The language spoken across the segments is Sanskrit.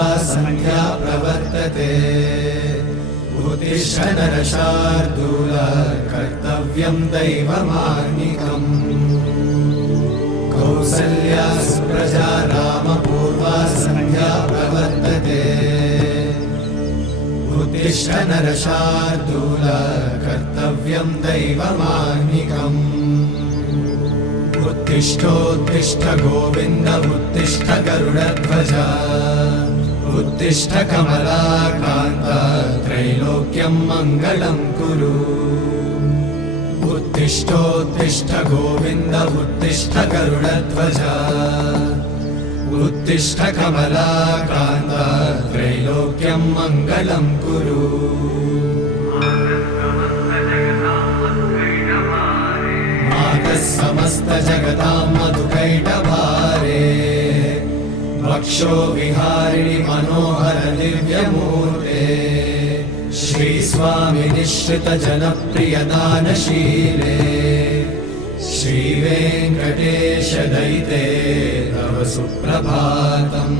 पूर्वा सन्ध्या प्रवर्तते उत्तिष्ठ नरशार्दूल कर्तव्यं दैवमार्गिकम् कौसल्या सुप्रजा रामपूर्वा सन्ध्या प्रवर्तते उत्तिष्ठ नरशार्दूल कर्तव्यं दैवमार्गिकम् उत्तिष्ठोत्तिष्ठ गोविन्द उत्तिष्ठ गरुडध्वज उत्तिष्ठ कमलाकान्त त्रैलोक्यं मङ्गलं कुरु उत्तिष्ठोत्तिष्ठ गोविन्द उत्तिष्ठ गरुडध्वज उत्तिष्ठ कमलाकान्त त्रैलोक्यं मङ्गलं कुरु समस्त जगतां मधुकैटभारे वक्षो विहारिणि मनोहर दिव्यमूर्ते श्रीस्वामि निःश्रित जनप्रिय दानशीले श्रीवेङ्कटेश दयिते तव सुप्रभातम्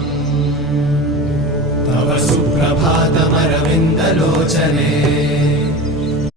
तव सुप्रभातमरविन्दलोचने